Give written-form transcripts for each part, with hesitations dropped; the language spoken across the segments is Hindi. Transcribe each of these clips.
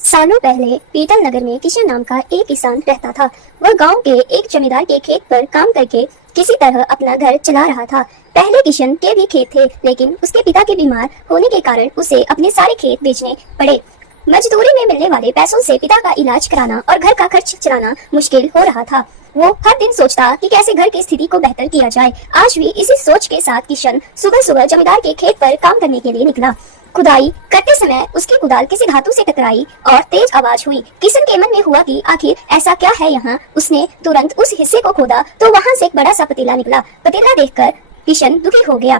सालों पहले पीतल नगर में किशन नाम का एक किसान रहता था। वह गांव के एक जमींदार के खेत पर काम करके किसी तरह अपना घर चला रहा था। पहले किशन के भी खेत थे, लेकिन उसके पिता के बीमार होने के कारण उसे अपने सारे खेत बेचने पड़े। मजदूरी में मिलने वाले पैसों से पिता का इलाज कराना और घर का खर्च चलाना मुश्किल हो रहा था। वो हर दिन सोचता कि कैसे घर की स्थिति को बेहतर किया जाए। आज भी इसी सोच के साथ किशन सुबह सुबह जमींदार के खेत पर काम करने के लिए निकला। खुदाई करते समय उसकी कुदाल किसी धातु से टकराई और तेज आवाज हुई। किशन के मन में हुआ कि आखिर ऐसा क्या है यहाँ। उसने तुरंत उस हिस्से को खोदा तो वहाँ से एक बड़ा सा पतीला निकला। पतीला देखकर किशन दुखी हो गया।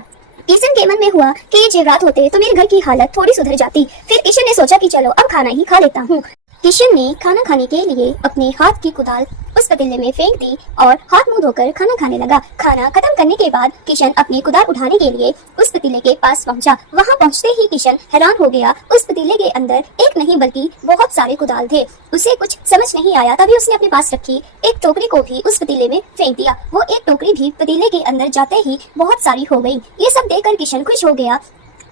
किशन के मन में हुआ कि ये जेवरात होते तो मेरे घर की हालत थोड़ी सुधर जाती। फिर किशन ने सोचा कि चलो अब खाना ही खा लेता हूँ। किशन ने खाना खाने के लिए अपने हाथ की कुदाल उस पतीले में फेंक दी और हाथ मुंह धोकर खाना खाने लगा। खाना खत्म करने के बाद किशन अपनी कुदाल उठाने के लिए उस पतीले के पास पहुंचा। वहां पहुंचते ही किशन हैरान हो गया। उस पतीले के अंदर एक नहीं बल्कि बहुत सारे कुदाल थे। उसे कुछ समझ नहीं आया, तभी उसने अपने पास रखी एक टोकरी को भी उस पतीले में फेंक दिया। वो एक टोकरी भी पतीले के अंदर जाते ही बहुत सारी हो गई। ये सब देखकर किशन खुश हो गया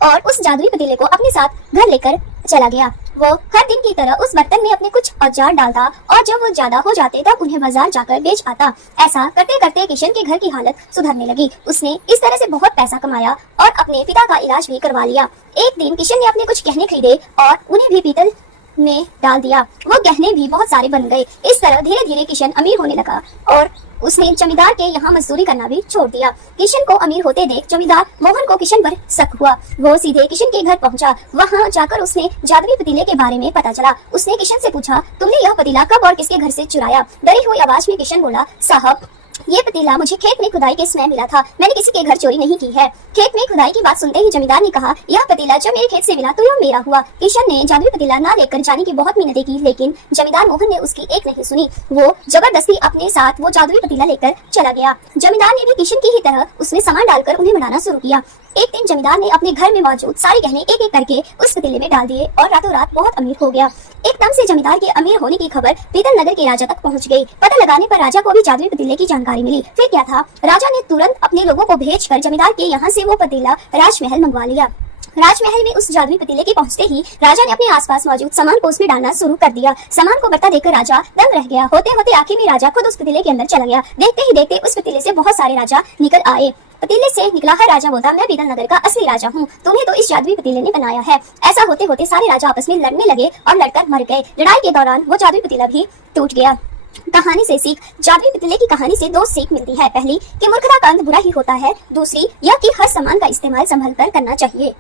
और उस जादुई पतीले को अपने साथ घर लेकर चला गया। वो हर दिन की तरह उस बर्तन में अपने कुछ औजार डालता और जब वो ज्यादा हो जाते तब उन्हें बाजार जाकर बेच आता। ऐसा करते करते किशन के घर की हालत सुधरने लगी। उसने इस तरह से बहुत पैसा कमाया और अपने पिता का इलाज भी करवा लिया। एक दिन किशन ने अपने कुछ गहने खरीदे और उन्हें भी पीतल में डाल दिया। वो गहने भी बहुत सारे बन गए। इस तरह धीरे धीरे किशन अमीर होने लगा और उसने जमींदार के यहाँ मजदूरी करना भी छोड़ दिया। किशन को अमीर होते देख जमींदार मोहन को किशन पर शक हुआ। वो सीधे किशन के घर पहुंचा। वहाँ जाकर उसने जादुई पतीले के बारे में पता चला। उसने किशन से पूछा, तुमने यह पतीला कब और किसके घर से चुराया? डरी हुई आवाज में किशन बोला, साहब ये पतीला मुझे खेत में खुदाई के समय मिला था। मैंने किसी के घर चोरी नहीं की है। खेत में खुदाई की बात सुनते ही जमींदार ने कहा, यह पतीला जब मेरे खेत से मिला तो यह मेरा हुआ। किशन ने जादुई पतीला ना लेकर जाने की बहुत मिन्नतें की, लेकिन जमींदार मोहन ने उसकी एक नहीं सुनी। वो जबरदस्ती अपने साथ वो जादुई पतीला लेकर चला गया। जमींदार ने भी किशन की ही तरह उसमें सामान डालकर उन्हें बनाना शुरू किया। एक दिन जमींदार ने अपने घर में मौजूद सारे गहने एक एक करके उस पतीले में डाल दिए और रातों रात बहुत अमीर हो गया। एकदम से जमींदार के अमीर होने की खबर पीतल नगर के राजा तक पहुंच गई। पता लगाने पर राजा को भी जादुई पतीले की जानकारी मिली। फिर क्या था, राजा ने तुरंत अपने लोगों को भेजकर जमींदार के यहाँ से वो पतीला राजमहल मंगवा लिया। राजमहल में उस जादुई पतीले के पहुंचते ही राजा ने अपने आसपास मौजूद सामान को उसमें डालना शुरू कर दिया। सामान को बढ़ता देखकर राजा दंग रह गया। होते होते आखिर में राजा खुद उस पतीले के अंदर चला गया। देखते ही देखते उस पतीले से बहुत सारे राजा निकल आए। पतीले से निकला हर राजा बोलता, मैं पीतल नगर का असली राजा हूँ, तुम्हें तो इस जादुई पतीले ने बनाया है। ऐसा होते होते सारे राजा आपस में लड़ने लगे और लड़कर मर गए। लड़ाई के दौरान वो जादुई पतीला भी टूट गया। कहानी से सीख। जादुई पतीले की कहानी से दो सीख मिलती है। पहली कि मूर्खता का अंत बुरा ही होता है। दूसरी यह कि हर सामान का इस्तेमाल संभल कर करना चाहिए।